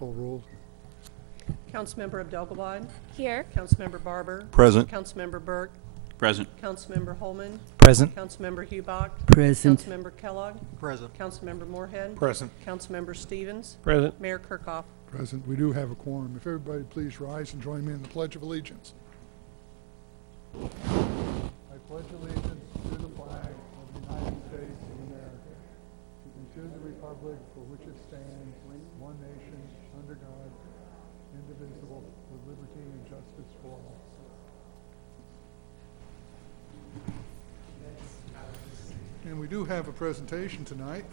call roll. Councilmember Abdelgawad. Here. Councilmember Barber. Present. Councilmember Burke. Present. Councilmember Holman. Present. Councilmember Hubach. Present. Councilmember Kellogg. Present. Councilmember Moorhead. Present. Councilmember Stevens. Present. Mayor Kirkhoff. Present. We do have a quorum. If everybody please rise and join me in the Pledge of Allegiance. I pledge allegiance to the flag of the United States of America and to the republic for which it stands, one nation, under God, indivisible, with liberty and justice for all. And we do have a presentation tonight.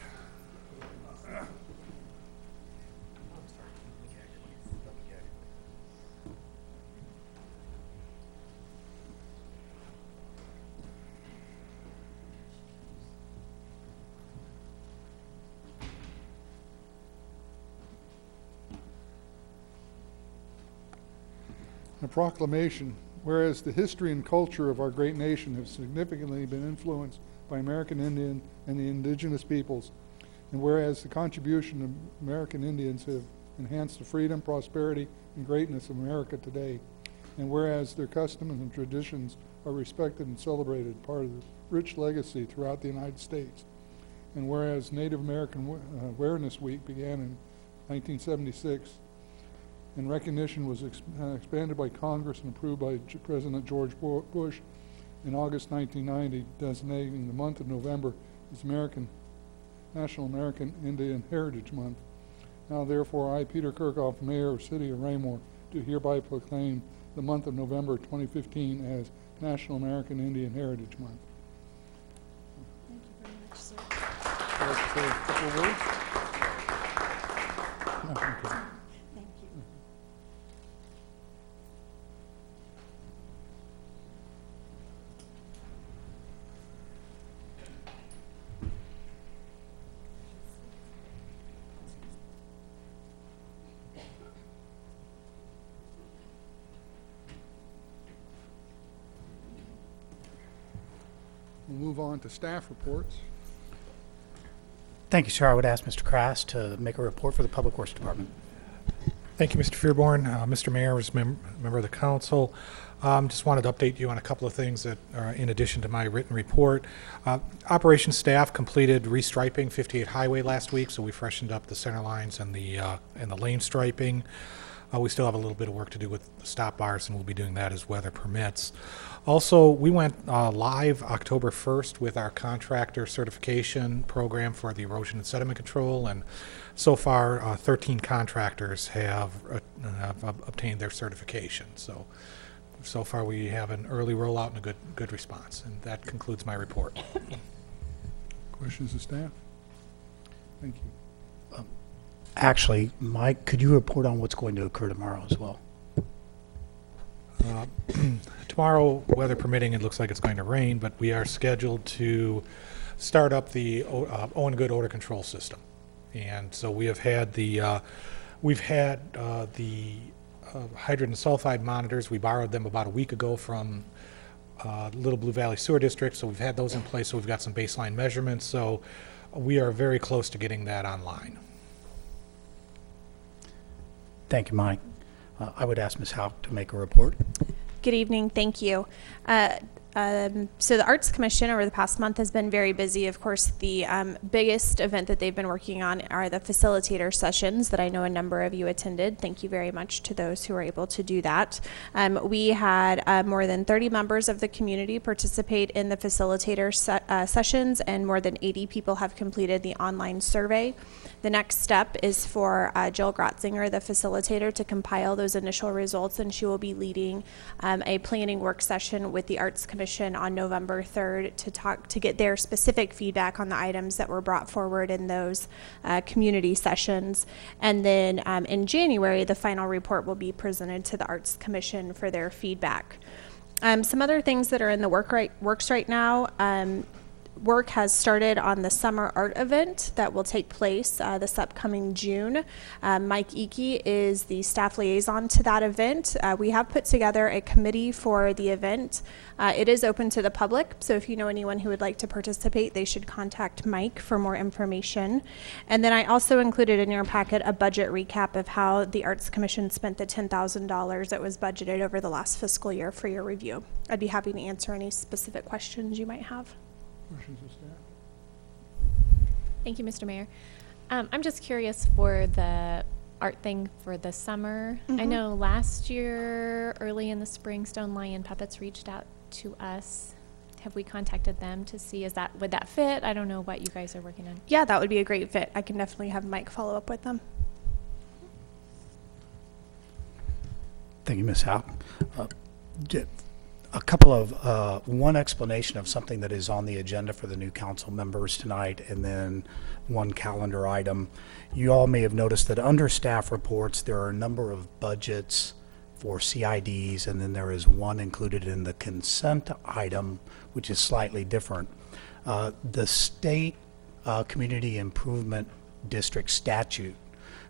A proclamation, whereas the history and culture of our great nation have significantly been influenced by American Indian and the indigenous peoples, and whereas the contribution of American Indians have enhanced the freedom, prosperity, and greatness of America today, and whereas their customs and traditions are respected and celebrated, part of the rich legacy throughout the United States, and whereas Native American Awareness Week began in 1976, and recognition was expanded by Congress and approved by President George Bush in August 1990, designating the month of November as National American Indian Heritage Month. Now therefore, I, Peter Kirkhoff, Mayor of the City of Raymore, do hereby proclaim the month of November 2015 as National American Indian Heritage Month. Thank you very much, sir. Would you like to say a couple of words? No, okay. Thank you. We'll move on to staff reports. Thank you, sir. I would ask Mr. Krass to make a report for the Public Works Department. Thank you, Mr. Fearborn. Mr. Mayor, as member of the council, just wanted to update you on a couple of things that are in addition to my written report. Operations staff completed restriping 58 Highway last week, so we freshened up the center lines and the lane striping. We still have a little bit of work to do with the stop bars, and we'll be doing that as weather permits. Also, we went live October 1st with our contractor certification program for the erosion and sediment control, and so far 13 contractors have obtained their certification. So far we have an early rollout and a good response, and that concludes my report. Questions of staff? Thank you. Actually, Mike, could you report on what's going to occur tomorrow as well? Tomorrow, weather permitting, it looks like it's going to rain, but we are scheduled to start up the Owen Good odor control system. And so we have had the hydrogen sulfide monitors. We borrowed them about a week ago from Little Blue Valley Sewer District, so we've had those in place, so we've got some baseline measurements. So we are very close to getting that online. Thank you, Mike. I would ask Ms. Houck to make a report. Good evening. Thank you. So the Arts Commission over the past month has been very busy. Of course, the biggest event that they've been working on are the facilitator sessions that I know a number of you attended. Thank you very much to those who were able to do that. We had more than 30 members of the community participate in the facilitator sessions, and more than 80 people have completed the online survey. The next step is for Jill Grotzinger, the facilitator, to compile those initial results, and she will be leading a planning work session with the Arts Commission on November 3rd to get their specific feedback on the items that were brought forward in those community sessions. And then in January, the final report will be presented to the Arts Commission for their feedback. Some other things that are in the works right now. work has started on the summer art event that will take place this upcoming June. Mike Eakey is the staff liaison to that event. We have put together a committee for the event. It is open to the public, so if you know anyone who would like to participate, they should contact Mike for more information. And then I also included in your packet a budget recap of how the Arts Commission spent the $10,000 that was budgeted over the last fiscal year for your review. I'd be happy to answer any specific questions you might have. Questions of staff? Thank you, Mr. Mayor. I'm just curious for the art thing for the summer. I Mhm. know last year, early in the spring, Stone Lion Puppets reached out to us. Have we contacted them to see, would that fit? I don't know what you guys are working on. Yeah, that would be a great fit. I can definitely have Mike follow up with them. Thank you, Ms. Howe. A couple of, one explanation of something that is on the agenda for the new council members tonight, and then one calendar item. You all may have noticed that under staff reports, there are a number of budgets for CIDs, and then there is one included in the consent item, which is slightly different. The state Community Improvement District statute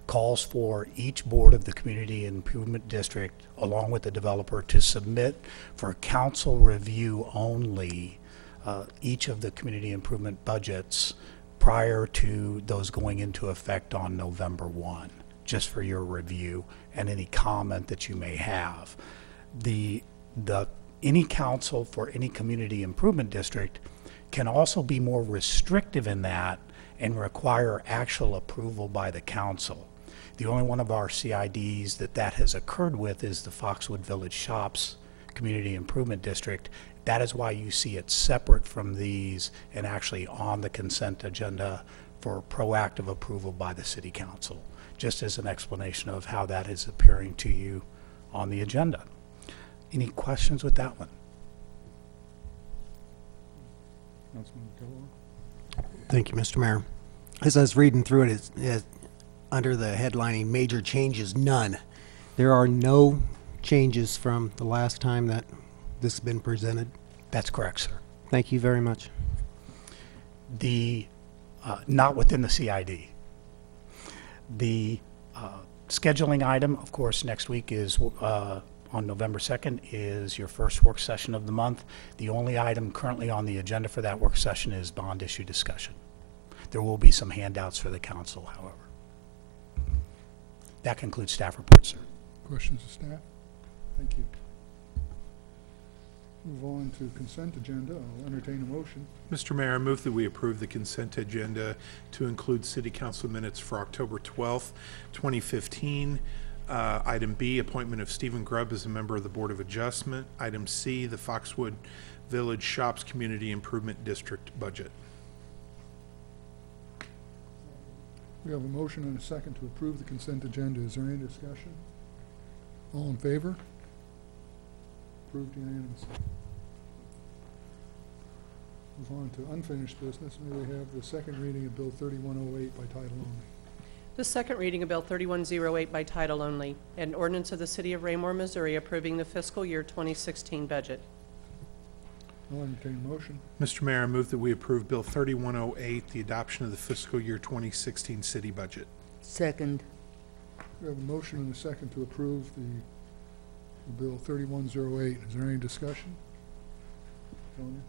calls for each board of the Community Improvement District, along with the developer, to submit for council review only each of the community improvement budgets prior to those going into effect on November 1, just for your review and any comment that you may have. Any council for any community improvement district can also be more restrictive in that and require actual approval by the council. The only one of our CIDs that has occurred with is the Foxwood Village Shops Community Improvement District. That is why you see it separate from these and actually on the consent agenda for proactive approval by the city council, just as an explanation of how that is appearing to you on the agenda. Any questions with that one? Councilman Kellogg? Thank you, Mr. Mayor. As I was reading through it, it's under the headlining, major changes, none. There are no changes from the last time that this has been presented. That's correct, sir. Thank you very much. Not within the CID. The scheduling item, of course, next week is on November 2nd is your first work session of the month. The only item currently on the agenda for that work session is bond issue discussion. There will be some handouts for the council, however. That concludes staff reports, sir. Questions of staff? Thank you. Move on to consent agenda. I'll entertain a motion. Mr. Mayor, I move that we approve the consent agenda to include city council minutes for October 12th, 2015. Item B, appointment of Stephen Grubb as a member of the Board of Adjustment. Item C, the Foxwood Village Shops Community Improvement District budget. We have a motion and a second to approve the consent agenda. Is there any discussion? All in favor? Approved unanimously. Move on to unfinished business. May we have the second reading of Bill 3108 by title only? The second reading of Bill 3108 by title only, an ordinance of the City of Raymore, Missouri approving the fiscal year 2016 budget. I'll entertain a motion. Mr. Mayor, I move that we approve Bill 3108, the adoption of the fiscal year 2016 city budget. Second. We have a motion and a second to approve the Bill 3108. Is there any discussion? Sonia?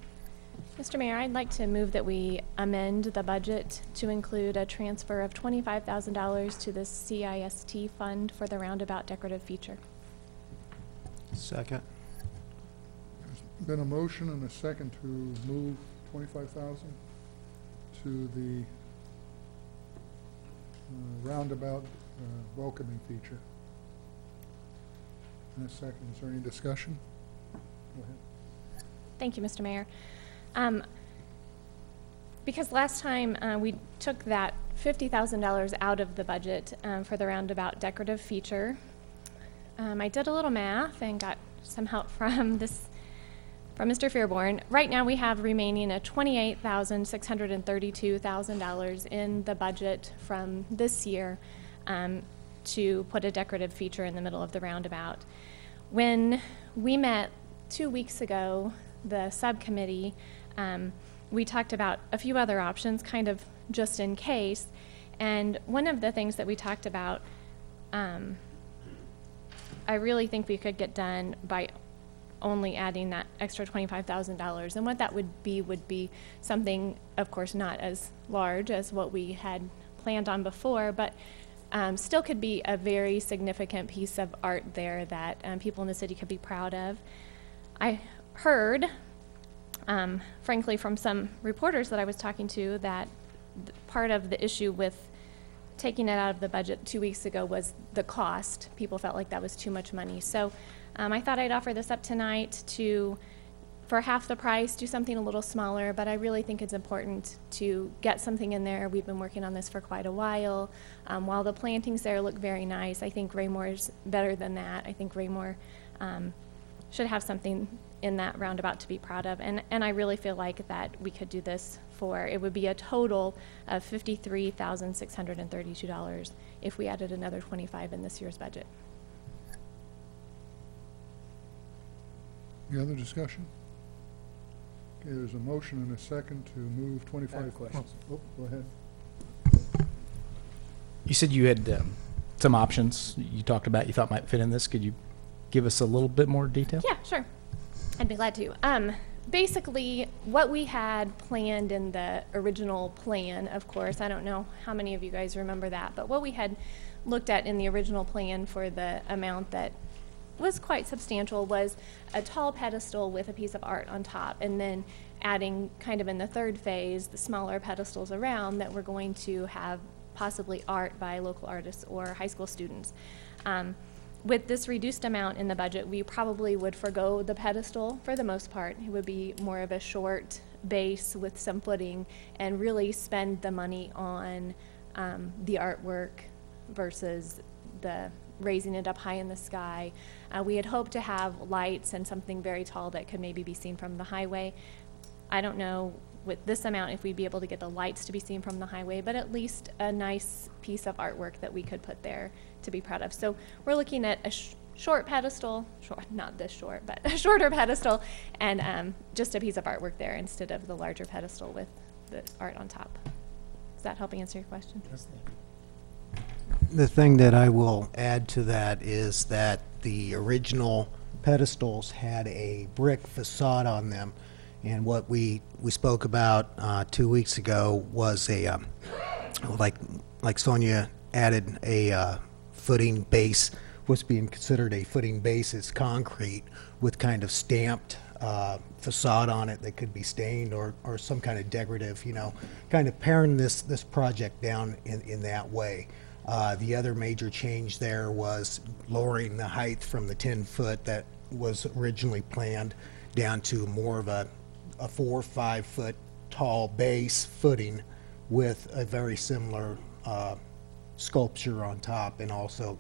Mr. Mayor, I'd like to move that we amend the budget to include a transfer of $25,000 to the CIST fund for the roundabout decorative feature. Second. There's been a motion and a second to move 25,000 to the roundabout welcoming feature. In a second, is there any discussion? Go ahead. Thank you, Mr. Mayor. Because last time we took that $50,000 out of the budget for the roundabout decorative feature, I did a little math and got some help from Mr. Fairborn. Right now we have remaining a $28,632,000 in the budget from this year to put a decorative feature in the middle of the roundabout. When we met 2 weeks ago, the subcommittee, we talked about a few other options, kind of just in case. And one of the things that we talked about, I really think we could get done by only adding that extra $25,000. And what that would be something, of course, not as large as what we had planned on before, but still could be a very significant piece of art there that people in the city could be proud of. I heard, frankly, from some reporters that I was talking to, that part of the issue with taking it out of the budget 2 weeks ago was the cost. People felt like that was too much money. So I thought I'd offer this up tonight to, for half the price, do something a little smaller, but I really think it's important to get something in there. We've been working on this for quite a while. While the plantings there look very nice, I think Raymore's better than that. I think Raymore should have something in that roundabout to be proud of. And I really feel like that we could do this for, it would be a total of $53,632 if we added another 25 in this year's budget. Any other discussion? Okay, there's a motion and a second to move 25. questions. Oh, go ahead. You said you had some options you talked about you thought might fit in this. Could you give us a little bit more detail? Yeah, sure. I'd be glad to. Basically, what we had planned in the original plan, of course, I don't know how many of you guys remember that, but what we had looked at in the original plan for the amount that was quite substantial was a tall pedestal with a piece of art on top, and then adding kind of in the third phase the smaller pedestals around that were going to have possibly art by local artists or high school students. With this reduced amount in the budget, we probably would forgo the pedestal for the most part. It would be more of a short base with some footing and really spend the money on the artwork versus the raising it up high in the sky. We had hoped to have lights and something very tall that could maybe be seen from the highway. I don't know with this amount if we'd be able to get the lights to be seen from the highway, but at least a nice piece of artwork that we could put there to be proud of. So we're looking at a short pedestal, not this short, but a shorter pedestal, and just a piece of artwork there instead of the larger pedestal with the art on top. Is that helping answer your question? The thing that I will add to that is that the original pedestals had a brick facade on them, and what we spoke about 2 weeks ago was a like Sonia added a footing base. What's being considered a footing base is concrete with kind of stamped facade on it that could be stained or some kind of decorative, kind of paring this project down in that way. The other major change there was lowering the height from the 10-foot that was originally planned down to more of a 4 or 5 foot tall base footing with a very similar sculpture on top, and also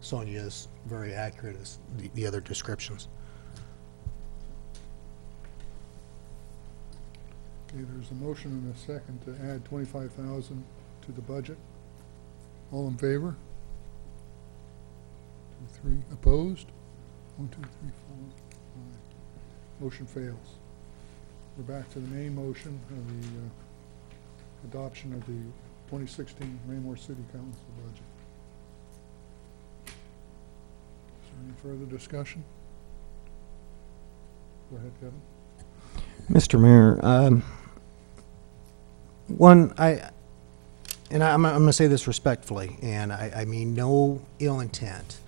Sonia is very accurate as the other descriptions. Okay, there's a motion and a second to add 25,000 to the budget. All in favor? 2, 3. Opposed? 1, 2, 3, 4, 5. Motion fails. We're back to the main motion of the adoption of the 2016 Raymore City Council budget. Is there any further discussion? Go ahead, Kevin. Mr. Mayor, I'm going to say this respectfully, and I mean no ill intent,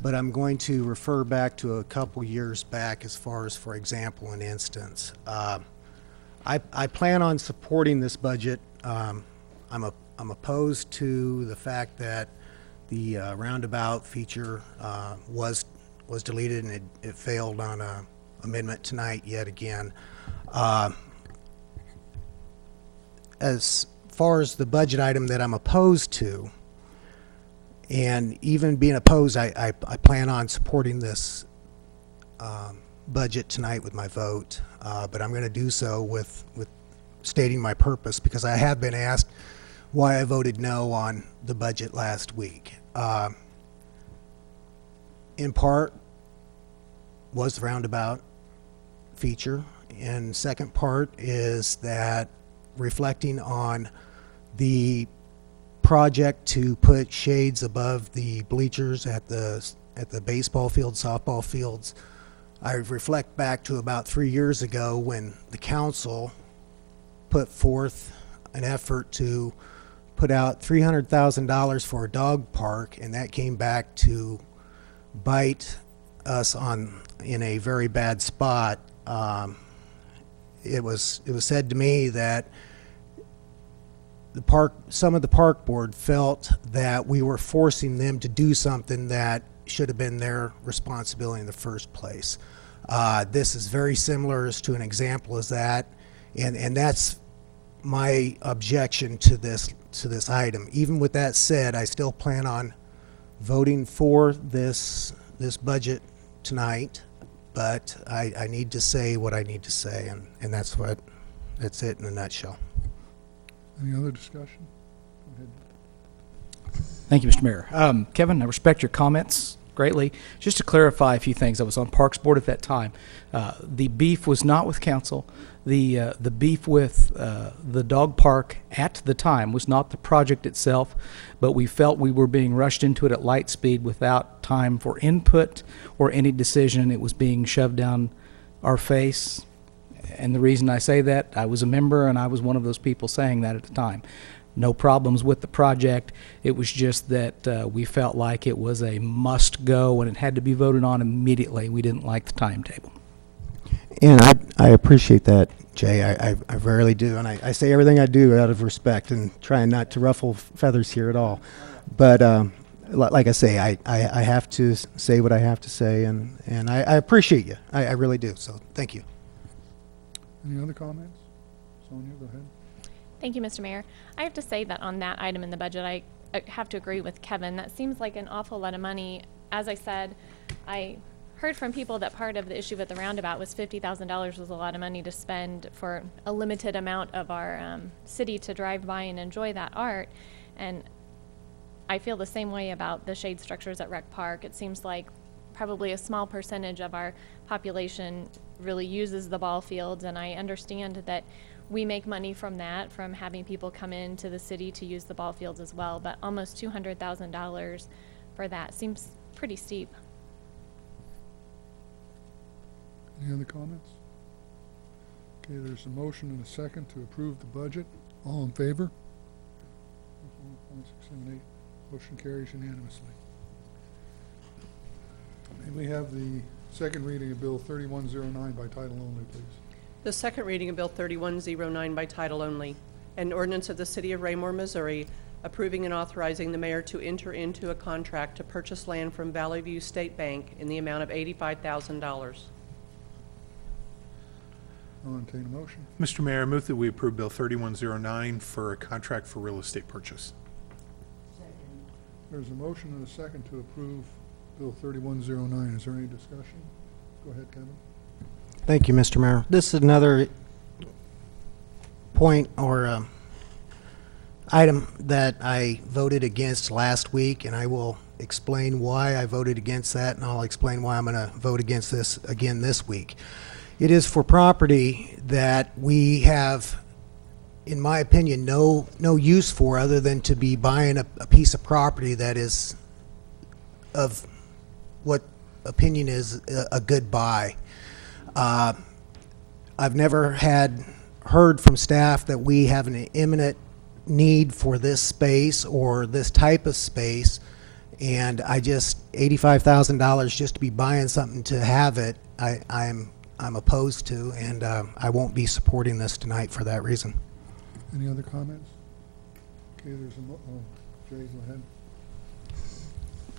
but I'm going to refer back to a couple years back as far as, for example, an instance. I plan on supporting this budget. I'm opposed to the fact that the roundabout feature was deleted, and it failed on amendment tonight yet again. As far as the budget item that I'm opposed to, and even being opposed, I plan on supporting this budget tonight with my vote, but I'm going to do so with stating my purpose, because I have been asked why I voted no on the budget last week. In part was the roundabout feature, and second part is that reflecting on the project to put shades above the bleachers at the baseball fields, softball fields, I reflect back to about 3 years ago when the council put forth an effort to put out $300,000 for a dog park, and that came back to bite us in a very bad spot. It was said to me that some of the park board felt that we were forcing them to do something that should have been their responsibility in the first place. This is very similar as to an example as that, and that's my objection to this item. Even with that said, I still plan on voting for this budget tonight, but I need to say what I need to say, and that's it in a nutshell. Any other discussion? Go ahead. Thank you, Mr. Mayor. Kevin, I respect your comments greatly. Just to clarify a few things, I was on Parks Board at that time. The beef was not with council. The beef with the dog park at the time was not the project itself, but we felt we were being rushed into it at light speed without time for input or any decision. It was being shoved down our face. And the reason I say that, I was a member and I was one of those people saying that at the time. No problems with the project. It was just that we felt like it was a must go and it had to be voted on immediately. We didn't like the timetable. And I appreciate that, Jay. I rarely do, and I say everything I do out of respect and trying not to ruffle feathers here at all. But like I say, I have to say what I have to say, and I appreciate you. I really do. So thank you. Any other comments? Sonia, go ahead. Thank you, Mr. Mayor. I have to say that on that item in the budget, I have to agree with Kevin. That seems like an awful lot of money. As I said, I heard from people that part of the issue with the roundabout was $50,000 was a lot of money to spend for a limited amount of our city to drive by and enjoy that art. And I feel the same way about the shade structures at Rec Park. It seems like probably a small percentage of our population really uses the ball fields, and I understand that we make money from that, from having people come into the city to use the ball fields as well, but almost $200,000 for that seems pretty steep. Any other comments? Okay, there's a motion and a second to approve the budget. All in favor? 1, 6, 7, 8. Motion carries unanimously. May we have the second reading of Bill 3109 by title only, please? The second reading of Bill 3109 by title only, an ordinance of the City of Raymore, Missouri, approving and authorizing the mayor to enter into a contract to purchase land from Valley View State Bank in the amount of $85,000. I'll entertain a motion. Mr. Mayor, I move that we approve Bill 3109 for a contract for real estate purchase. There's a motion and a second to approve Bill 3109. Is there any discussion? Go ahead, Kevin. Thank you, Mr. Mayor. This is another point or item that I voted against last week, and I will explain why I voted against that, and I'll explain why I'm going to vote against this again this week. It is for property that we have, in my opinion, no use for other than to be buying a piece of property that is of what opinion is a good buy. I've never heard from staff that we have an imminent need for this space or this type of space, and $85,000 just to be buying something to have it, I'm opposed to, and I won't be supporting this tonight for that reason. Any other comments? Okay, there's Jay, go ahead.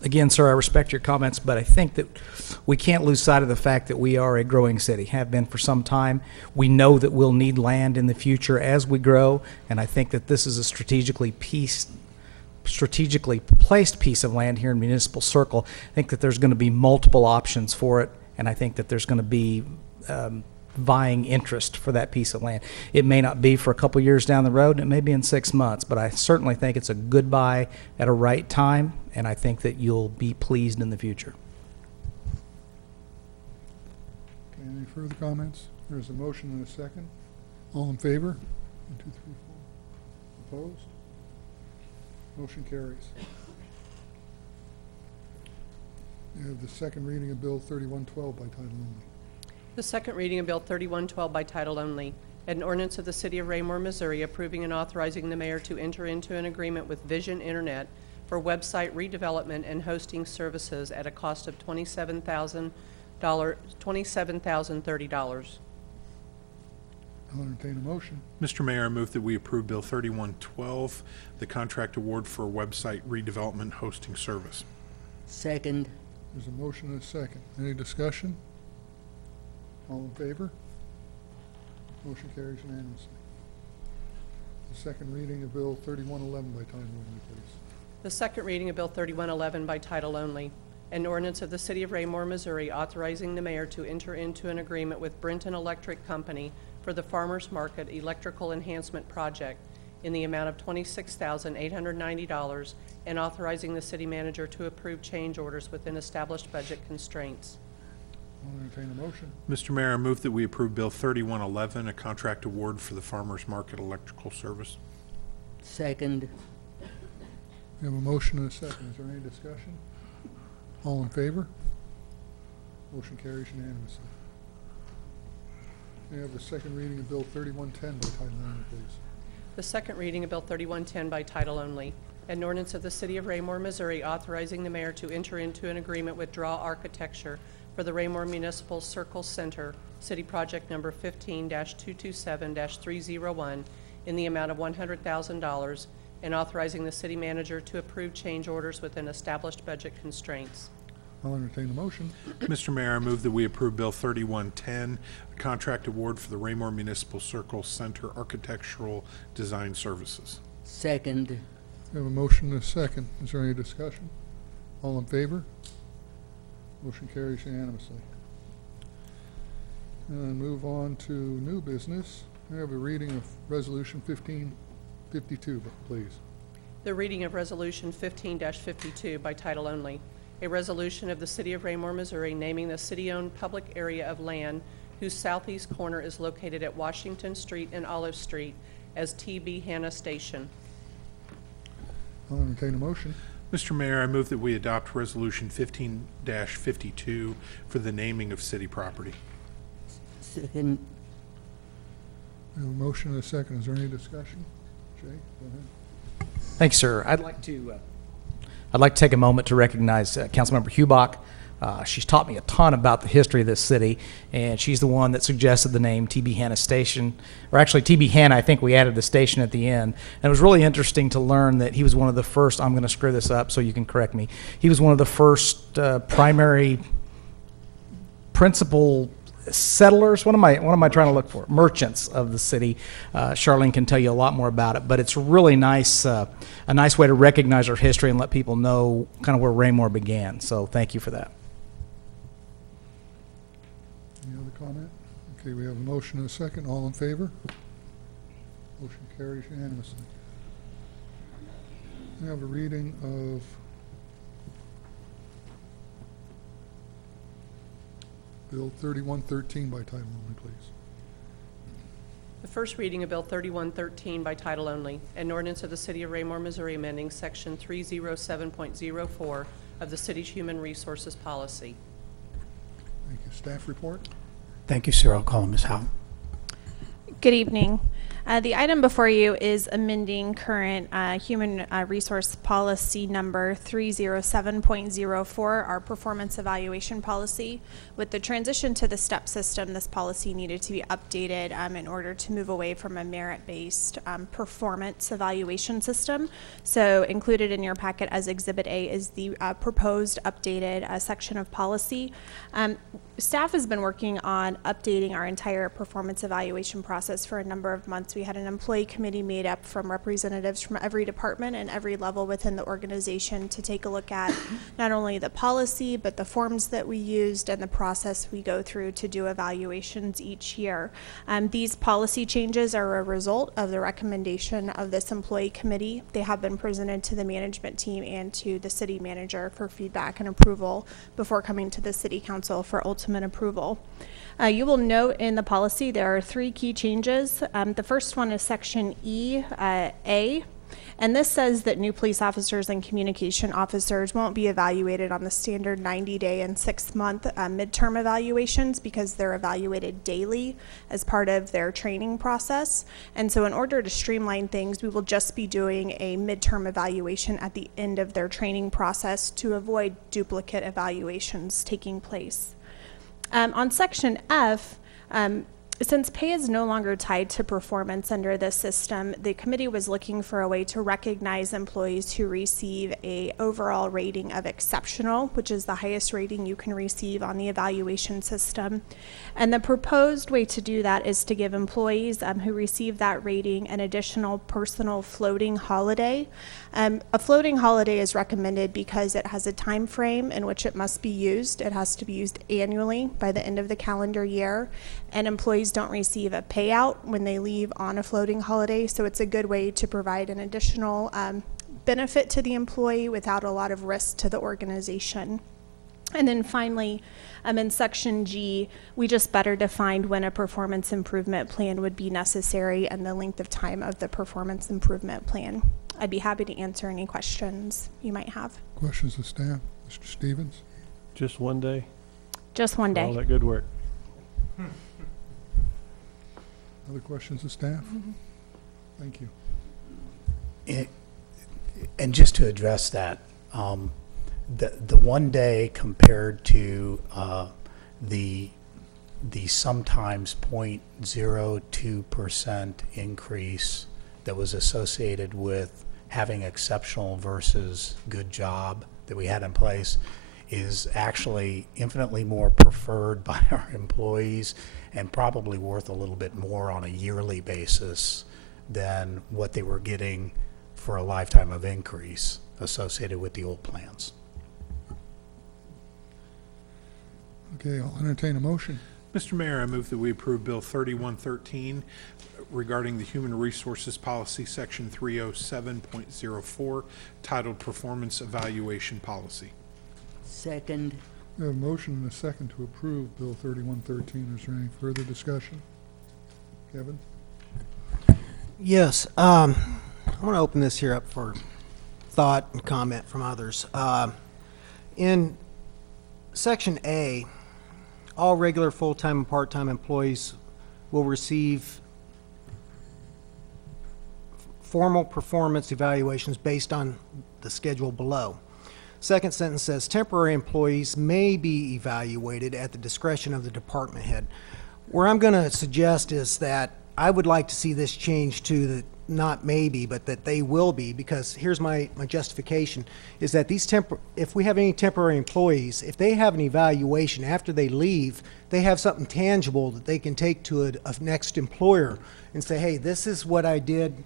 Again, sir, I respect your comments, but I think that we can't lose sight of the fact that we are a growing city, have been for some time. We know that we'll need land in the future as we grow, and I think that this is a strategically placed piece of land here in Municipal Circle. I think that there's going to be multiple options for it, and I think that there's going to be vying interest for that piece of land. It may not be for a couple years down the road, it may be in 6 months, but I certainly think it's a good buy at a right time, and I think that you'll be pleased in the future. Okay, any Any further comments? There's a motion and a second. All in favor? 1, 2, 3, 4. Opposed? Motion carries. We have the second reading of Bill 3112 by title only. The second reading of Bill 3112 by title only, an ordinance of the City of Raymore, Missouri, approving and authorizing the mayor to enter into an agreement with Vision Internet for website redevelopment and hosting services at a cost of $27,030. I'll entertain a motion. Mr. Mayor, I move that we approve Bill 3112, the contract award for website redevelopment hosting service. Second. There's a motion and a second. Any discussion? All in favor? Motion carries unanimously. The second reading of Bill 3111 by title only, please. The second reading of Bill 3111 by title only, an ordinance of the City of Raymore, Missouri, authorizing the mayor to enter into an agreement with Brenton Electric Company for the Farmers Market Electrical Enhancement Project in the amount of $26,890 and authorizing the city manager to approve change orders within established budget constraints. I'll entertain a motion. Mr. Mayor, I move that we approve Bill 3111, a contract award for the Farmers Market Electrical Service. Second. We have a motion and a second. Is there any discussion? All in favor? Motion carries unanimously. We have the second reading of Bill 3110 by title only, please. The second reading of Bill 3110 by title only, an ordinance of the City of Raymore, Missouri, authorizing the mayor to enter into an agreement with Draw Architecture for the Raymore Municipal Circle Center, City Project Number 15-227-301, in the amount of $100,000, and authorizing the city manager to approve change orders within established budget constraints. I'll entertain a motion. Mr. Mayor, I move that we approve Bill 3110, a contract award for the Raymore Municipal Circle Center Architectural Design Services. Second. We have a motion and a second. Is there any discussion? All in favor? Motion carries unanimously. And move on to new business. We have a reading of Resolution 1552, please. The reading of Resolution 15-52 by title only, a resolution of the City of Raymore, Missouri, naming the city-owned public area of land whose southeast corner is located at Washington Street and Olive Street as T.B. Hanna Station. I'll entertain a motion. Mr. Mayor, I move that we adopt Resolution 15-52 for the naming of city property. Second. We have a motion and a second. Is there any discussion? Jay, go ahead. Thanks, sir. I'd like to take a moment to recognize Councilmember Hubach. She's taught me a ton about the history of this city, and she's the one that suggested the name T.B. Hanna Station, or actually T.B. Hanna. I think we added the station at the end. And it was really interesting to learn that he was one of the first, I'm going to screw this up so you can correct me, he was one of the first primary principal settlers. What am I trying to look for? Merchants of the city. Charlene can tell you a lot more about it, but it's really nice, a nice way to recognize our history and let people know kind of where Raymore began. So thank you for that. Any other comment? Okay, we have a motion and a second. All in favor? Motion carries unanimously. We have a reading of Bill 3113 by title only, please. The first reading of Bill 3113 by title only, an ordinance of the City of Raymore, Missouri, amending Section 307.04 of the city's Human Resources Policy. Thank you. Staff report? Thank you, sir. I'll call on Ms. Howe. Good evening. The item before you is amending current Human Resource Policy number 307.04, our performance evaluation policy. With the transition to the STEP system, this policy needed to be updated in order to move away from a merit-based performance evaluation system. So included in your packet as Exhibit A is the proposed updated section of policy. Staff has been working on updating our entire performance evaluation process for a number of months. We had an employee committee made up from representatives from every department and every level within the organization to take a look at not only the policy, but the forms that we used and the process we go through to do evaluations each year. These policy changes are a result of the recommendation of this employee committee. They have been presented to the management team and to the city manager for feedback and approval before coming to the city council for ultimate ultimate approval. You will note in the policy there are 3 key changes. The first one is section E(a), and this says that new police officers and communication officers won't be evaluated on the standard 90-day and 6-month midterm evaluations because they're evaluated daily as part of their training process. And so in order to streamline things, we will just be doing a midterm evaluation at the end of their training process to avoid duplicate evaluations taking place. On section F, since pay is no longer tied to performance under this system, the committee was looking for a way to recognize employees who receive a overall rating of exceptional, which is the highest rating you can receive on the evaluation system. And the proposed way to do that is to give employees who receive that rating an additional personal floating holiday. A floating holiday is recommended because it has a time frame in which it must be used. It has to be used annually by the end of the calendar year, and employees don't receive a payout when they leave on a floating holiday, so it's a good way to provide an additional benefit to the employee without a lot of risk to the organization. And then finally, in section G, we just better defined when a performance improvement plan would be necessary and the length of time of the performance improvement plan. I'd be happy to answer any questions you might have. Questions of staff? Mr. Stevens? Just one day? Just one for all day. that good work. Other questions of staff? Thank you. And just to address that, the 1 day compared to the sometimes 0.02% increase that was associated with having exceptional versus good job that we had in place is actually infinitely more preferred by our employees and probably worth a little bit more on a yearly basis than what they were getting for a lifetime of increase associated with the old plans. Okay, I'll entertain a motion. Mr. Mayor, I move that we approve Bill 3113 regarding the Human Resources Policy, Section 307.04, titled Performance Evaluation Policy. Second. We have a motion and a second to approve Bill 3113. Is there any further discussion? Kevin? Yes, I want to open this here up for thought and comment from others. In section A, all regular full-time and part-time employees will receive formal performance evaluations based on the schedule below. Second sentence says temporary employees may be evaluated at the discretion of the department head. Where I'm going to suggest is that I would like to see this change to the not maybe, but that they will be, because here's my justification, is that these if we have any temporary employees, if they have an evaluation after they leave, they have something tangible that they can take to a next employer and say, hey, this is what I did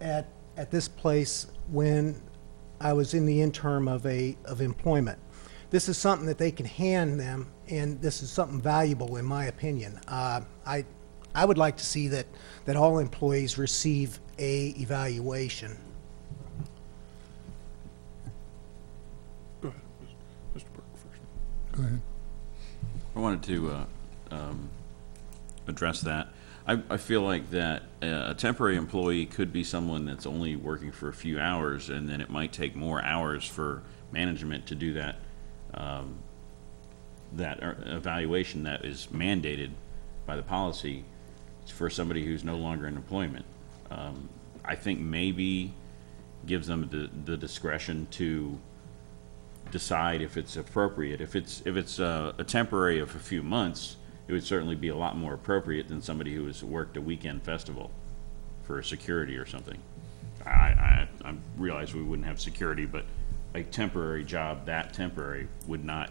at this place when I was in the interim of employment. This is something that they can hand them, and this is something valuable in my opinion. I would like to see that all employees receive a evaluation. Go ahead, Mr. Burke first. Go ahead. I wanted to address that. I feel like that a temporary employee could be someone that's only working for a few hours, and then it might take more hours for management to do that evaluation that is mandated by the policy for somebody who's no longer in employment. I think maybe gives them the discretion to decide if it's appropriate. If it's a temporary of a few months, it would certainly be a lot more appropriate than somebody who has worked a weekend festival for security or something. I realize we wouldn't have security, but a temporary job, that temporary, would not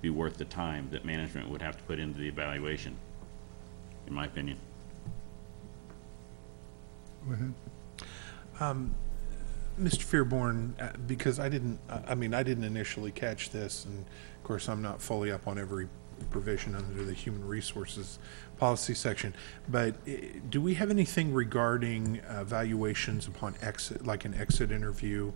be worth the time that management would have to put into the evaluation, in my opinion. Go ahead. Mr. Fearborn, because I didn't initially catch this, and of course I'm not fully up on every provision under the Human Resources Policy section, but do we have anything regarding evaluations upon exit, like an exit interview?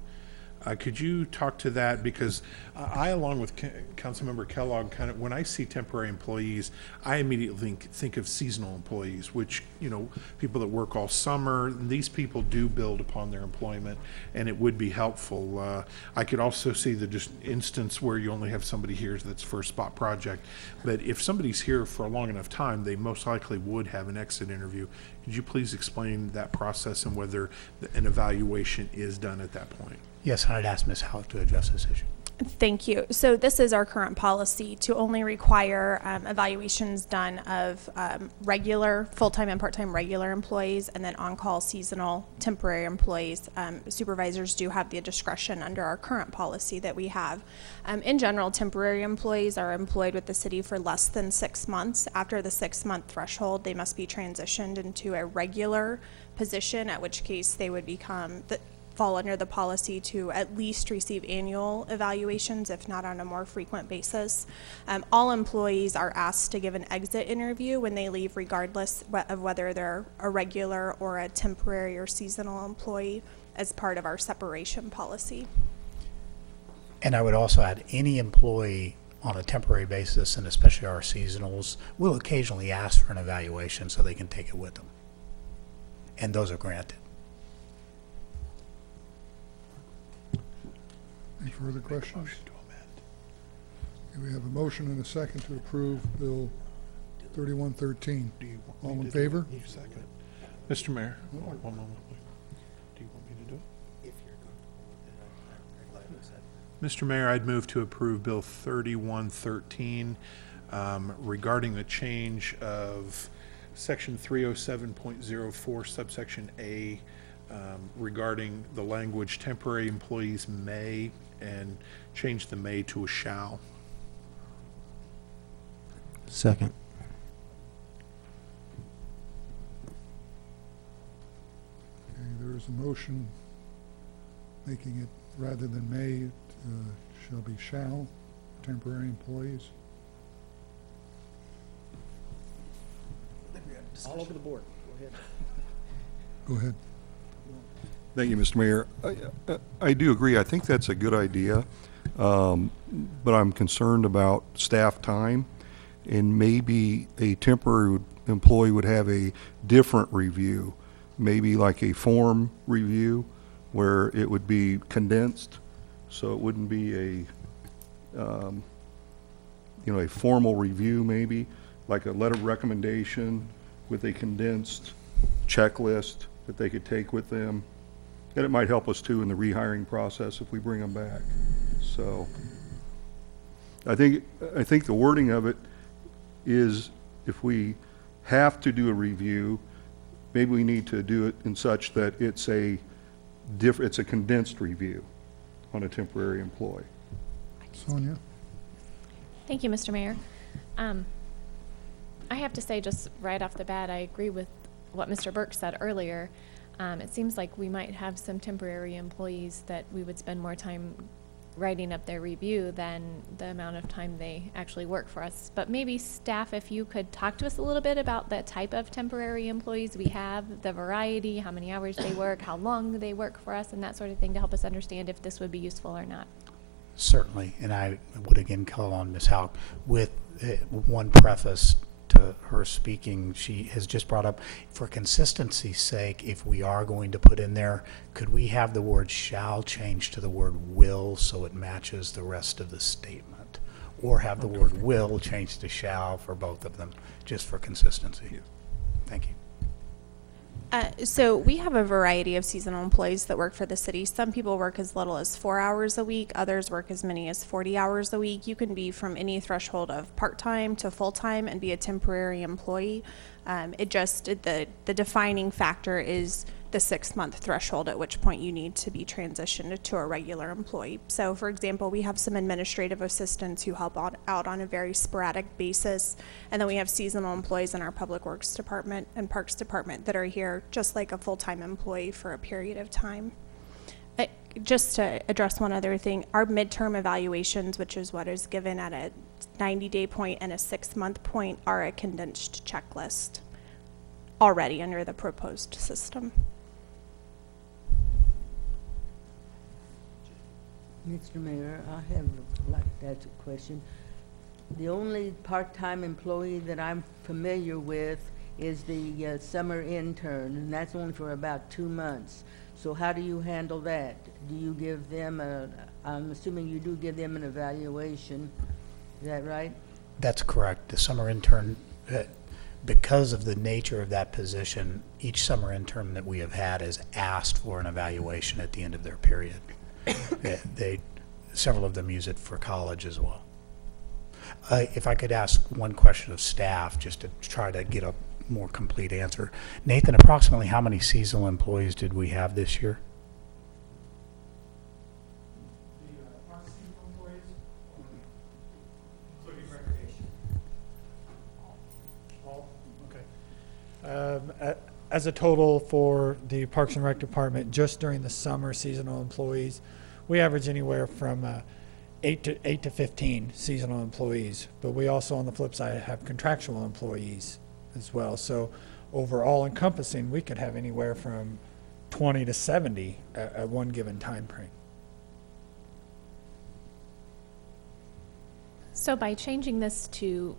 Could you talk to that? Because I, along with Councilmember Kellogg, kind of, when I see temporary employees, I immediately think of seasonal employees, which, you know, people that work all summer. These people do build upon their employment, and it would be helpful. I could also see the just instance where you only have somebody here that's for a spot project. But if somebody's here for a long enough time, they most likely would have an exit interview. Could you please explain that process and whether an evaluation is done at that point? Yes, and I'd ask Ms. Halleck to address this issue. Thank you. So this is our current policy to only require evaluations done of regular, full-time and part-time regular employees, and then on-call seasonal temporary employees. Supervisors do have the discretion under our current policy that we have. In general, temporary employees are employed with the city for less than 6 months. After the 6-month threshold, they must be transitioned into a regular position, at which case they would fall under the policy to at least receive annual evaluations, if not on a more frequent basis. All employees are asked to give an exit interview when they leave, regardless of whether they're a regular or a temporary or seasonal employee, as part of our separation policy. And I would also add, any employee on a temporary basis, and especially our seasonals, will occasionally ask for an evaluation so they can take it with them. And those are granted. Any further questions? Okay, we have a motion and a second to approve Bill 3113. All in favor? Mr. Mayor, one moment, please. Do you want me to do it? Mr. Mayor, I'd move to approve Bill 3113 regarding the change of Section 307.04 subsection A regarding the language temporary employees may, and change the may to a shall. Second. Okay, there is a motion making it, rather than may, shall be shall, temporary employees. All over the board. Go ahead. Thank you, Mr. Mayor. I do agree. I think that's a good idea, but I'm concerned about staff time, and maybe a temporary employee would have a different review, maybe like a form review where it would be condensed, so it wouldn't be a formal review, maybe like a letter of recommendation with a condensed checklist that they could take with them. And it might help us too in the rehiring process if we bring them back. So I think the wording of it is, if we have to do a review, maybe we need to do it in such that it's a condensed review on a temporary employee. Sonia? Thank you, Mr. Mayor. I have to say, just right off the bat, I agree with what Mr. Burke said earlier. It seems like we might have some temporary employees that we would spend more time writing up their review than the amount of time they actually work for us. But maybe staff, if you could talk to us a little bit about the type of temporary employees we have, the variety, how many hours they work, how long they work for us, and that sort of thing, to help us understand if this would be useful or not. Certainly, and I would again call on Ms. Halleck with one preface to her speaking. She has just brought up, for consistency's sake, if we are going to put in there, could we have the word shall change to the word will so it matches the rest of the statement? Or have the word will change to shall for both of them, just for consistency? Yeah. Thank you. So we have a variety of seasonal employees that work for the city. Some people work as little as 4 hours a week. Others work as many as 40 hours a week. You can be from any threshold of part-time to full-time and be a temporary employee. The defining factor is the 6-month threshold, at which point you need to be transitioned to a regular employee. So for example, we have some administrative assistants who help out on a very sporadic basis. And then we have seasonal employees in our Public Works Department and Parks Department that are here just like a full-time employee for a period of time. Just to address one other thing, our midterm evaluations, which is what is given at a 90-day point and a 6-month point, are a condensed checklist already under the proposed system. Mr. Mayor, I have like to ask a question. The only part-time employee that I'm familiar with is the summer intern, and that's only for about 2 months. So how do you handle that? Do you give them I'm assuming you do give them an evaluation, is that right? That's correct. The summer intern, because of the nature of that position, each summer intern that we have had has asked for an evaluation at the end of their period. Several of them use it for college as well. If I could ask one question of staff, just to try to get a more complete answer. Nathan, approximately how many seasonal employees did we have this year? As a total for the Parks and Rec Department, just during the summer seasonal employees, we average anywhere from 8 to 15 seasonal employees. But we also, on the flip side, have contractual employees as well. So overall encompassing, we could have anywhere from 20 to 70 at one given time frame. So by changing this to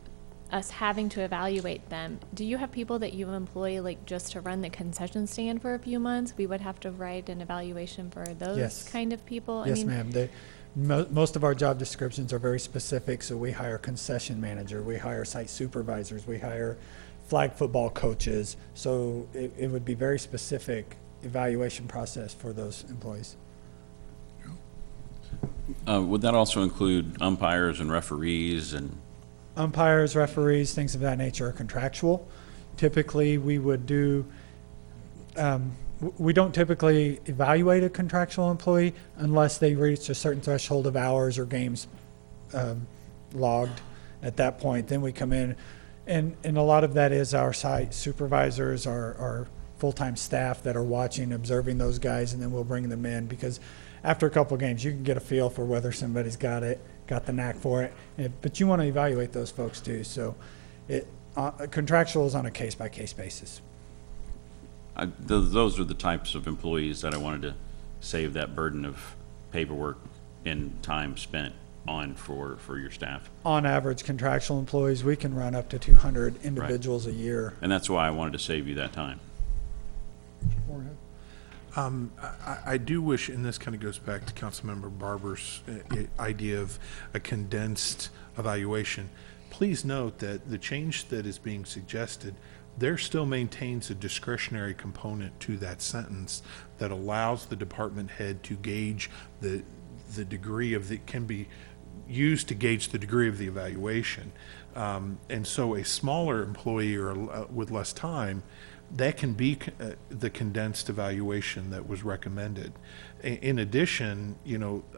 us having to evaluate them, do you have people that you employ like just to run the concession stand for a few months? We would have to write an evaluation for those Yes. kind of people? Yes, ma'am. Most of our job descriptions are very specific, so we hire concession manager, we hire site supervisors, we hire flag football coaches. So it would be very specific evaluation process for those employees. Would that also include umpires and referees and? Umpires, referees, things of that nature are contractual. Typically, we would do, we don't typically evaluate a contractual employee unless they reach a certain threshold of hours or games logged. At that point, then we come in, and a lot of that is our site supervisors, our full-time staff that are watching, observing those guys, and then we'll bring them in, because after a couple of games, you can get a feel for whether somebody's got the knack for it. But you want to evaluate those folks too. So contractual is on a case-by-case basis. Those are the types of employees that I wanted to save that burden of paperwork and time spent on for your staff. On average, contractual employees, we can run up to 200 individuals a year. And that's why I wanted to save you that time. I do wish, and this kind of goes back to Councilmember Barber's idea of a condensed evaluation. Please note that the change that is being suggested, there still maintains a discretionary component to that sentence that allows the department head to gauge the degree of can be used to gauge the degree of the evaluation. And so a smaller employee or with less time, that can be the condensed evaluation that was recommended. In addition,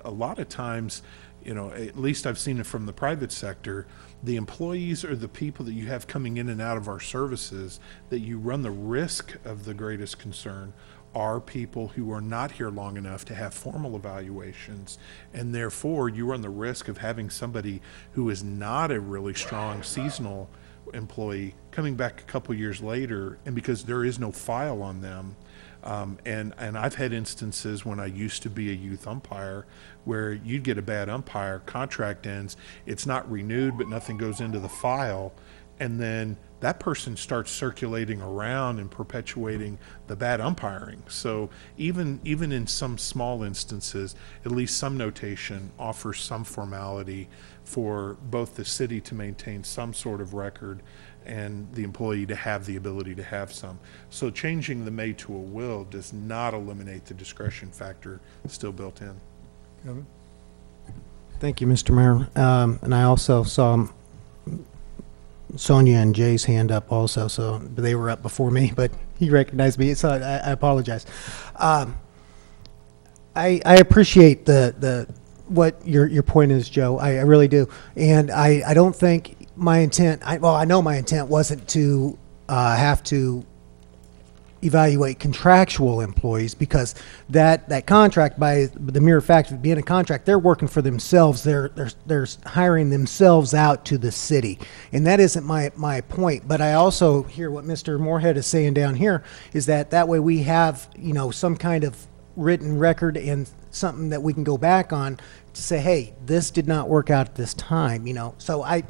a lot of times, at least I've seen it from the private sector, the employees or the people that you have coming in and out of our services that you run the risk of the greatest concern are people who are not here long enough to have formal evaluations, and therefore you run the risk of having somebody who is not a really strong seasonal employee coming back a couple years later, and because there is no file on them, and I've had instances when I used to be a youth umpire where you'd get a bad umpire, contract ends, it's not renewed, but nothing goes into the file, and then that person starts circulating around and perpetuating the bad umpiring. So even in some small instances, at least some notation offers some formality for both the city to maintain some sort of record and the employee to have the ability to have some. So changing the may to a will does not eliminate the discretion factor still built in. Kevin? Thank you, Mr. Mayor. And I also saw Sonia and Jay's hand up also, so they were up before me, but he recognized me, so I apologize. I appreciate the what your point is, Joe. I really do, and I don't think my intent. I know my intent wasn't to have to evaluate contractual employees, because that contract, by the mere fact of being a contract, they're working for themselves. They're hiring themselves out to the city, and that isn't my point. But I also hear what Mr. Moorhead is saying down here, is that way we have some kind of written record and something that we can go back on to say, hey, this did not work out at this time, you know. So I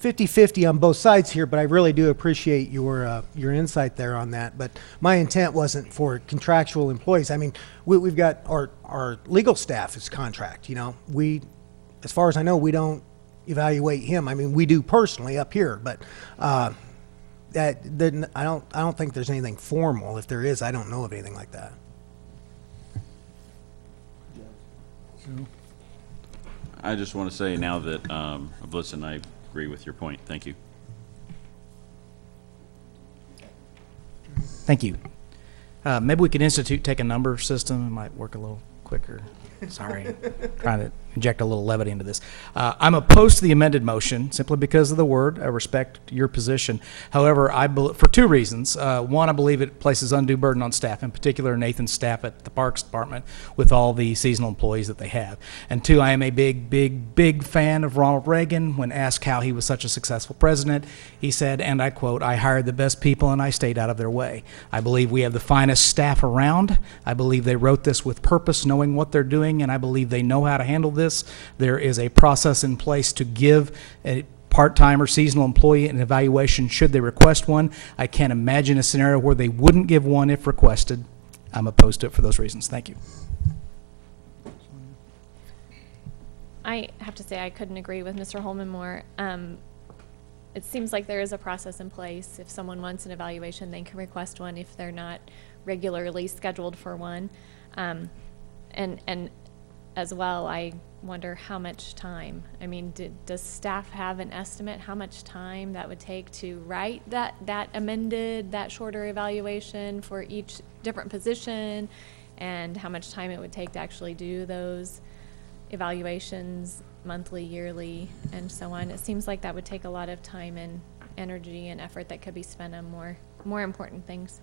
50-50 on both sides here, but I really do appreciate your insight there on that. But my intent wasn't for contractual employees. I mean, we've got our legal staff is contract, you know. As far as I know, we don't evaluate him. I mean, we do personally up here, but I don't think there's anything formal. If there is, I don't know of anything like that. I just want to say now that I've listened, I agree with your point. Thank you. Thank you. Maybe we could institute take a number system. It might work a little quicker. Sorry, trying to inject a little levity into this. I'm opposed to the amended motion simply because of the word. I respect your position. However, for two reasons. One, I believe it places undue burden on staff, in particular Nathan's staff at the Parks Department with all the seasonal employees that they have. And two, I am a big fan of Ronald Reagan. When asked how he was such a successful president, he said, and I quote, "I hired the best people and I stayed out of their way." I believe we have the finest staff around. I believe they wrote this with purpose, knowing what they're doing, and I believe they know how to handle this. There is a process in place to give a part-time or seasonal employee an evaluation should they request one. I can't imagine a scenario where they wouldn't give one if requested. I'm opposed to it for those reasons. Thank you. I have to say I couldn't agree with Mr. Holman more. It seems like there is a process in place. If someone wants an evaluation, they can request one if they're not regularly scheduled for one. And as well, I wonder how much time. I mean, does staff have an estimate how much time that would take to write that shorter evaluation for each different position, and how much time it would take to actually do those evaluations monthly, yearly, and so on? It seems like that would take a lot of time and energy and effort that could be spent on more important things.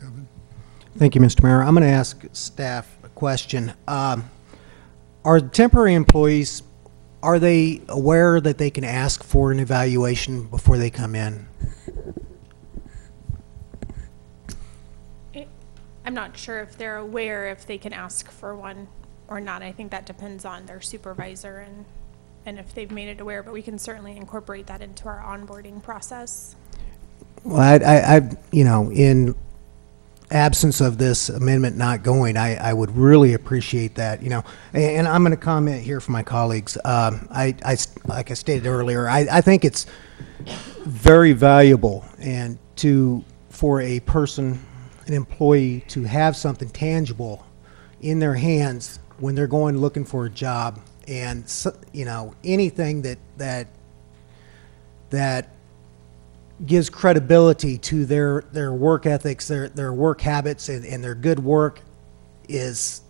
Kevin? Thank you, Mr. Mayor. I'm going to ask staff a question. Are temporary employees, are they aware that they can ask for an evaluation before they come in? I'm not sure if they're aware if they can ask for one or not. I think that depends on their supervisor and if they've made it aware, but we can certainly incorporate that into our onboarding process. Well, I you know, in absence of this amendment not going, I would really appreciate that, you know. And I'm going to comment here for my colleagues. Like I stated earlier, I think it's very valuable and for a person, an employee, to have something tangible in their hands when they're going looking for a job, and you know, anything that gives credibility to their work ethics, their work habits, and their good work it's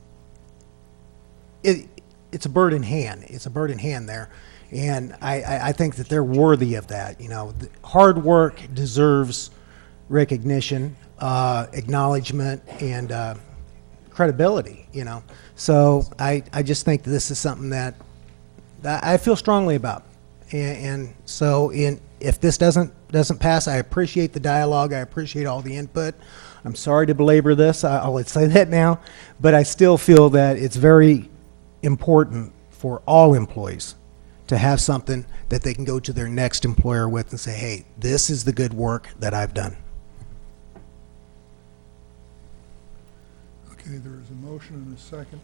a bird in hand. It's a bird in hand there. And I think that they're worthy of that. You know, hard work deserves recognition, acknowledgement, and credibility, you know. So I just think that this is something that I feel strongly about. And so if this doesn't pass, I appreciate the dialogue. I appreciate all the input. I'm sorry to belabor this. I'll say that now. But I still feel that it's very important for all employees to have something that they can go to their next employer with and say, hey, this is the good work that I've done. Okay, there is a motion and a second.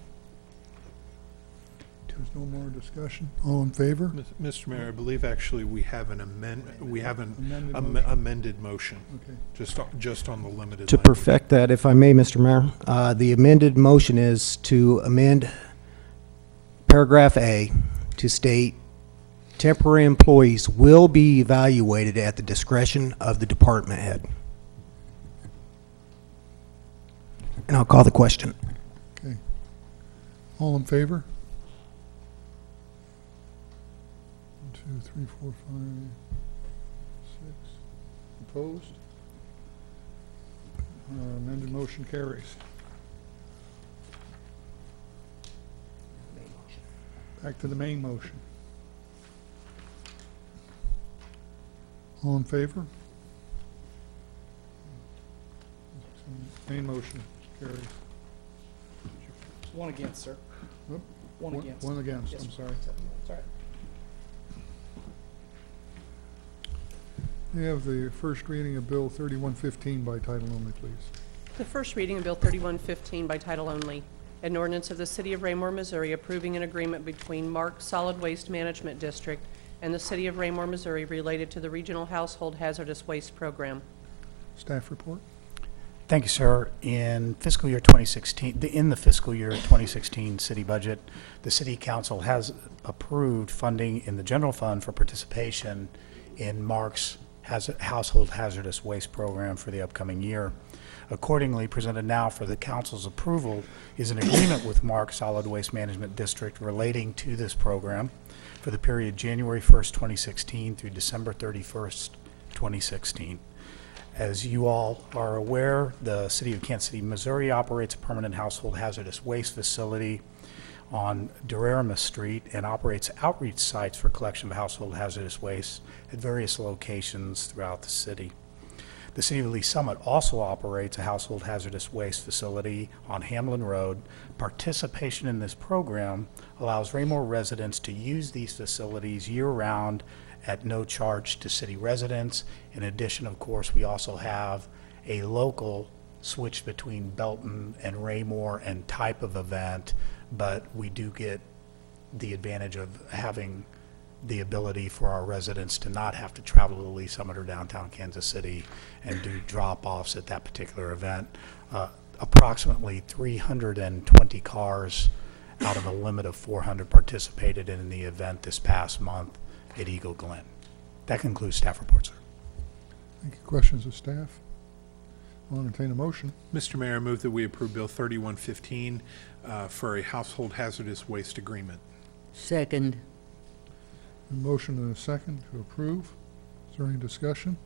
There's no more discussion. All in favor? Mr. Mayor, I believe actually we have an amended motion, Okay. just on the limited To language. perfect that, if I may, Mr. Mayor, the amended motion is to amend paragraph A to state temporary employees will be evaluated at the discretion of the department head. And I'll call the question. Okay. All in favor? 1, 2, 3, 4, 5, 6. Opposed? Amended motion carries. Back to the main motion. All in favor? Main motion carries. One against, sir. Oop, One against. One against, Yes, I'm sir. sorry. It's all right. We have the first reading of Bill 3115 by title only, please. The first reading of Bill 3115 by title only, an ordinance of the City of Raymore, Missouri approving an agreement between Mark Solid Waste Management District and the City of Raymore, Missouri related to the Regional Household Hazardous Waste Program. Staff report. Thank you, sir. In fiscal year 2016, in the fiscal year 2016 city budget, the city council has approved funding in the general fund for participation in Mark's Household Hazardous Waste Program for the upcoming year. Accordingly, presented now for the council's approval is an agreement with Mark Solid Waste Management District relating to this program for the period January 1st, 2016 through December 31st, 2016. As you all are aware, the City of Kansas City, Missouri operates a permanent household hazardous waste facility on Durarimus Street and operates outreach sites for collection of household hazardous waste at various locations throughout the city. The City of Lee Summit also operates a household hazardous waste facility on Hamlin Road. Participation in this program allows Raymore residents to use these facilities year-round at no charge to city residents. In addition, of course, we also have a local switch between Belton and Raymore and type of event, but we do get the advantage of having the ability for our residents to not have to travel to Lee Summit or downtown Kansas City and do drop-offs at that particular event. Approximately 320 cars out of a limit of 400 participated in the event this past month at Eagle Glen. That concludes staff report, sir. Thank you. Questions of staff? I'll entertain a motion. Mr. Mayor, I move that we approve Bill 3115 for a household hazardous waste agreement. Second. A motion and a second to approve. Is there any discussion?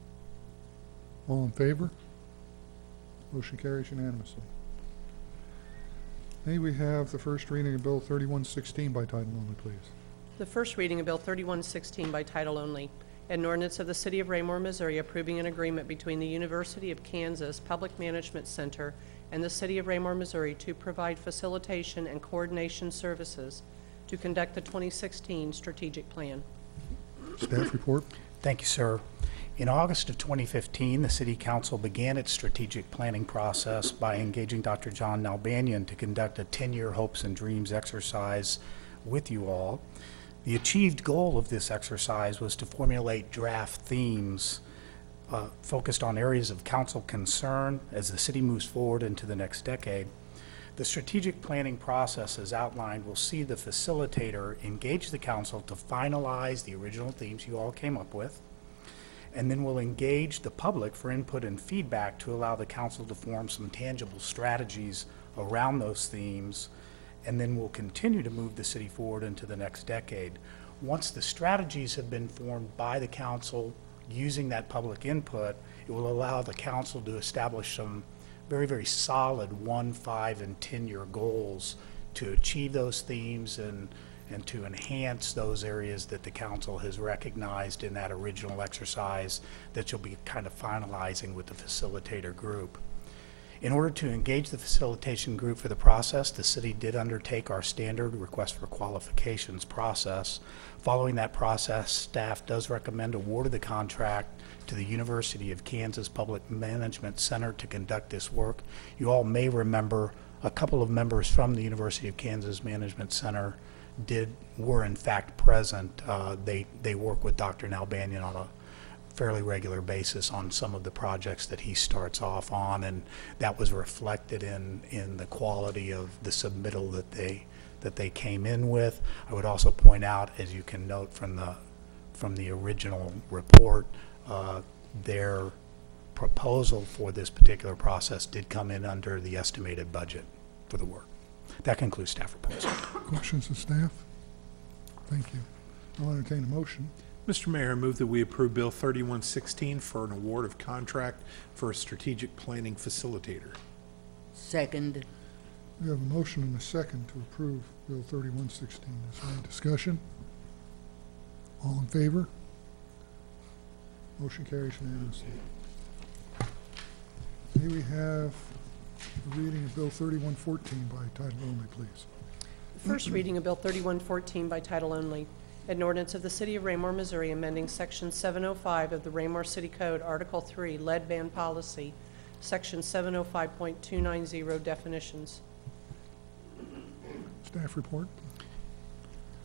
All in favor? Motion carries unanimously. May we have the first reading of Bill 3116 by title only, please? The first reading of Bill 3116 by title only, an ordinance of the City of Raymore, Missouri approving an agreement between the University of Kansas Public Management Center and the City of Raymore, Missouri to provide facilitation and coordination services to conduct the 2016 strategic plan. Staff report. Thank you, sir. In August of 2015, the City Council began its strategic planning process by engaging Dr. John Nalbanyan to conduct a 10-year hopes and dreams exercise with you all. The achieved goal of this exercise was to formulate draft themes focused on areas of council concern as the city moves forward into the next decade. The strategic planning process as outlined will see the facilitator engage the council to finalize the original themes you all came up with, and then we'll engage the public for input and feedback to allow the council to form some tangible strategies around those themes, and then we'll continue to move the city forward into the next decade. Once the strategies have been formed by the council using that public input, it will allow the council to establish some very, very solid 1, 5, and 10-year goals to achieve those themes and to enhance those areas that the council has recognized in that original exercise that you'll be kind of finalizing with the facilitator group. In order to engage the facilitation group for the process, the city did undertake our standard request for qualifications process. Following that process, staff does recommend award of the contract to the University of Kansas Public Management Center to conduct this work. You all may remember a couple of members from the University of Kansas Management Center were in fact present. They work with Dr. Nalbanyan on a fairly regular basis on some of the projects that he starts off on, and that was reflected in the quality of the submittal that they came in with. I would also point out, as you can note from the original report, their proposal for this particular process did come in under the estimated budget for the work. That concludes staff reports. Questions of staff? Thank you. I'll entertain a motion. Mr. Mayor, I move that we approve Bill 3116 for an award of contract for a strategic planning facilitator. Second. We have a motion and a second to approve Bill 3116. Is there any discussion? All in favor? Motion carries unanimously. May we have The reading of Bill 3114 by title only, please. First reading of Bill 3114 by title only. An ordinance of the City of Raymore, Missouri, amending Section 705 of the Raymore City Code, Article 3, Lead Ban Policy, Section 705.290, Definitions. Staff report.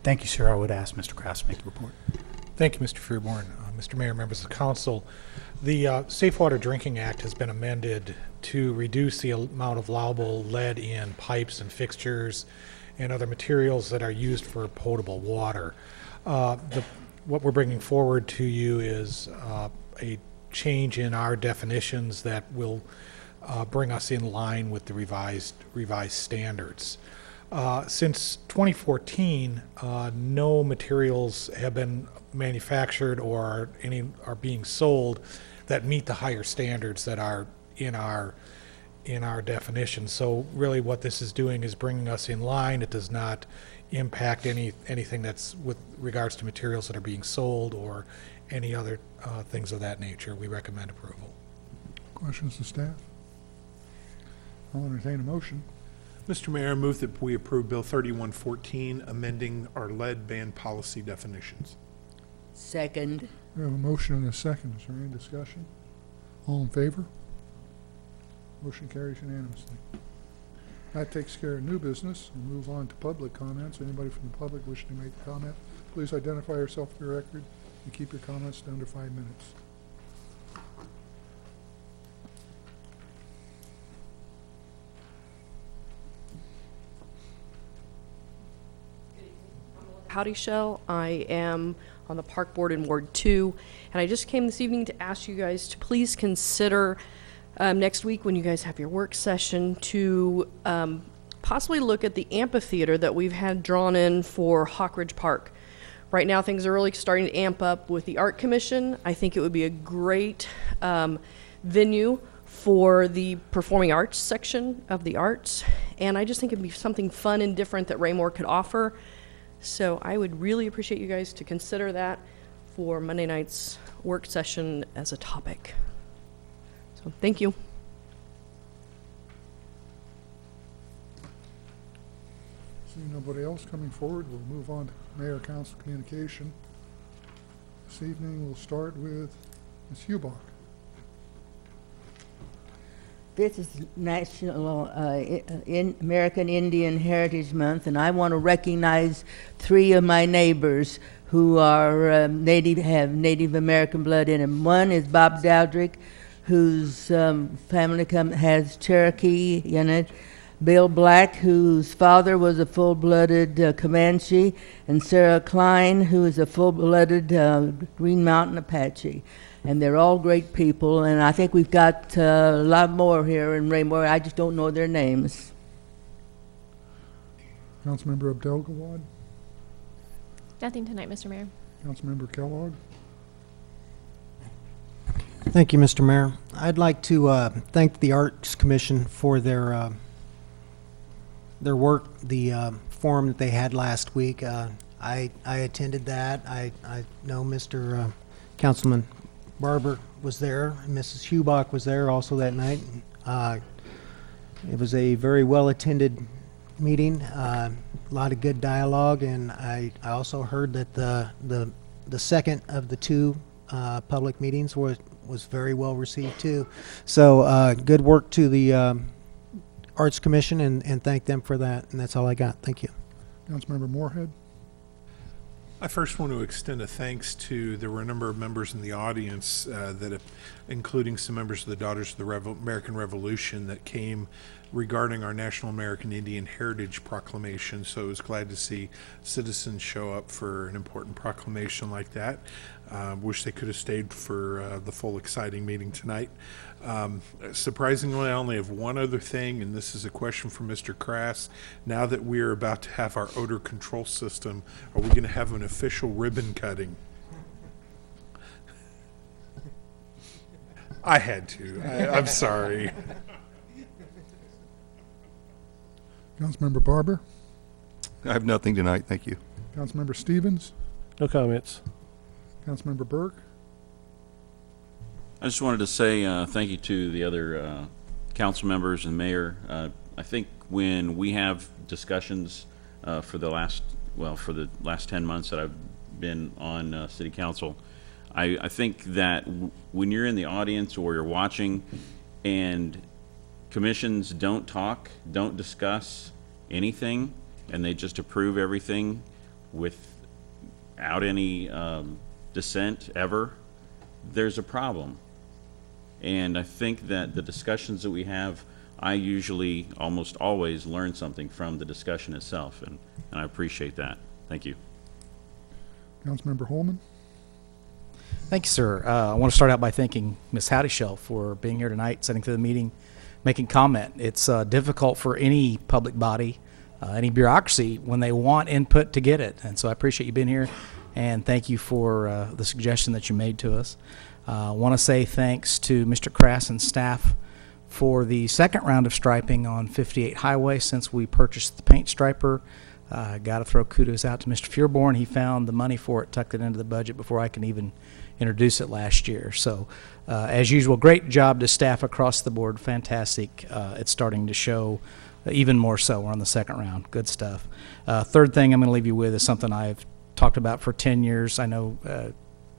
Thank you, sir. I would ask Mr. Kraft to make the report. Thank you, Mr. Fearborn. Mr. Mayor, members of the council, the Safe Water Drinking Act has been amended to reduce the amount of allowable lead in pipes and fixtures and other materials that are used for potable water. What we're bringing forward to you is a change in our definitions that will bring us in line with the revised standards. Since 2014, no materials have been manufactured or are being sold that meet the higher standards that are in our definition. So really what this is doing is bringing us in line. It does not impact anything that's with regards to materials that are being sold or any other things of that nature. We recommend approval. Questions to staff? I'll entertain a motion. Mr. Mayor, I move that we approve Bill 3114, amending our lead ban policy definitions. Second. We have a motion and a second. Is there any discussion? All in favor? Motion carries unanimously. That takes care of new business. We move on to public comments. Anybody from the public wishing to make a comment, please identify yourself for your record and keep your comments down to 5 minutes. Howdy Shell. I am on the Park Board in Ward 2, and I just came this evening to ask you guys to please consider next week when you guys have your work session to possibly look at the amphitheater that we've had drawn in for Hawkridge Park. Right now things are really starting to amp up with the Art Commission. I think it would be a great venue for the performing arts section of the arts, and I just think it'd be something fun and different that Raymore could offer. So I would really appreciate you guys to consider that for Monday night's work session as a topic. So thank you. Seeing nobody else coming forward, we'll move on to Mayor Council Communication. This evening we'll start with Ms. Hubach. This is National American Indian Heritage Month, and I want to recognize 3 of my neighbors who are have Native American blood in them. One is Bob Dowdrick, whose family has Cherokee in it. Bill Black, whose father was a full-blooded Comanche, and Sarah Klein, who is a full-blooded Green Mountain Apache. And they're all great people, and I think we've got a lot more here in Raymore. I just don't know their names. Councilmember Abdel-Gawad, Nothing tonight, Mr. Mayor. Councilmember Kellogg. Thank you, Mr. Mayor. I'd like to thank the Arts Commission for their work, the forum that they had last week. I attended that. I know Mr. Councilman Barber was there, and Mrs. Hubach was there also that night. It was a very well-attended meeting, a lot of good dialogue, and I also heard that the second of the 2 public meetings was very well received too. So good work to the Arts Commission, and thank them for that, and that's all I got. Thank you. Councilmember Moorhead. I first want to extend a thanks to, there were a number of members in the audience including some members of the Daughters of the American Revolution that came regarding our National American Indian Heritage Proclamation. So I was glad to see citizens show up for an important proclamation like that. Wish they could have stayed for the full exciting meeting tonight. Surprisingly, I only have one other thing, and this is a question for Mr. Krass. Now that we're about to have our odor control system, are we going to have an official ribbon cutting? I had to. I'm sorry. Councilmember Barber. I have nothing tonight, thank you. Councilmember Stevens. No comments. Councilmember Burke. I just wanted to say thank you to the other council members and mayor. I think when we have discussions for the last 10 months that I've been on city council, I think that when you're in the audience or you're watching and commissions don't talk, don't discuss anything, and they just approve everything without any dissent ever, there's a problem. And I think that the discussions that we have, I usually almost always learn something from the discussion itself, and I appreciate that. Thank you. Councilmember Holman? Thank you, sir. I want to start out by thanking Ms. Howdyshell for being here tonight, sitting through the meeting, making comment. It's difficult for any public body, any bureaucracy, when they want input to get it. And so I appreciate you being here, and thank you for the suggestion that you made to us. I want to say thanks to Mr. Crass and staff for the second round of striping on 58 Highway since we purchased the paint striper. Got to throw kudos out to Mr. Fearborn. He found the money for it, tucked it into the budget before I can even introduce it last year. So, as usual, great job to staff across the board. Fantastic. It's starting to show even more so. We're on the second round. Good stuff. Third thing I'm going to leave you with is something I've talked about for 10 years. I know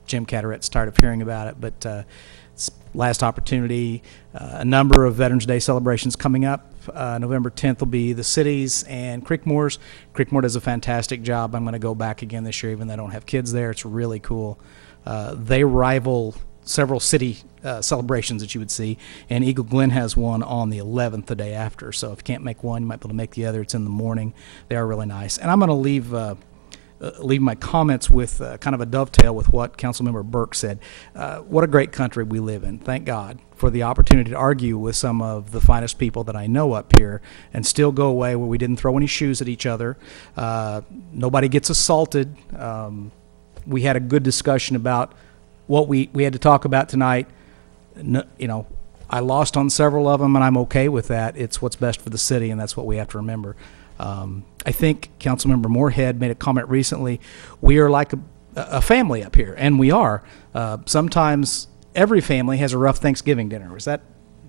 Jim Cataret's tired of hearing about it, but it's last opportunity. A number of Veterans Day celebrations coming up. November 10th will be the cities and Creekmore's. Creekmore does a fantastic job. I'm going to go back again this year, even though I don't have kids there. It's really cool. They rival several city celebrations that you would see, and Eagle Glen has one on the 11th, the day after. So if you can't make one, you might be able to make the other. It's in the morning. They are really nice. And I'm going to leave my comments with kind of a dovetail with what Councilmember Burke said. What a great country we live in. Thank God for the opportunity to argue with some of the finest people that I know up here and still go away where we didn't throw any shoes at each other. Nobody gets assaulted. We had a good discussion about what we had to talk about tonight. I lost on several of them, and I'm okay with that. It's what's best for the city, and that's what we have to remember. I think Councilmember Moorhead made a comment recently. We are like a family up here, and we are. Sometimes every family has a rough Thanksgiving dinner. Is that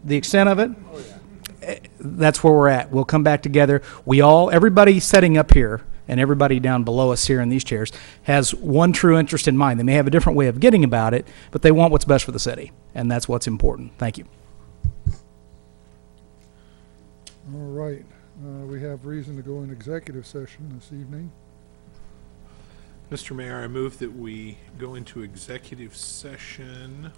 the extent of it? Oh, yeah. That's where we're at. We'll come back together. Everybody sitting up here and everybody down below us here in these chairs has one true interest in mind. They may have a different way of getting about it, but they want what's best for the city, and that's what's important. Thank you. All right. We have reason to go in executive session this evening. Mr. Mayor, I move that we go into executive session.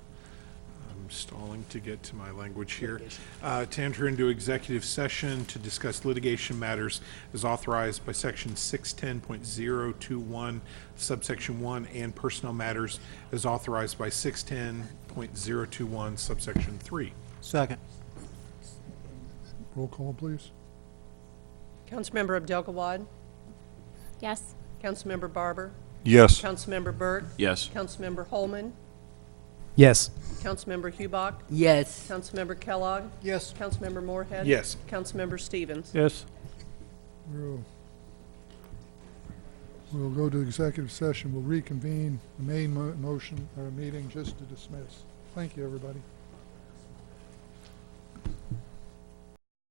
I'm stalling to get to my language here. To enter into executive session to discuss litigation matters as authorized by section 610.021 subsection 1 and personnel matters as authorized by 610.021 subsection 3. Second. Roll call, please. Councilmember Abdel Gawad, Yes. Councilmember Barber, Yes. Councilmember Burke, Yes. Councilmember Holman, Yes. Councilmember Hubach, Yes. Councilmember Kellogg, Yes. Councilmember Moorhead. Yes. Councilmember Stevens. Yes. We'll go to executive session. We'll reconvene the main meeting just to dismiss. Thank you, everybody.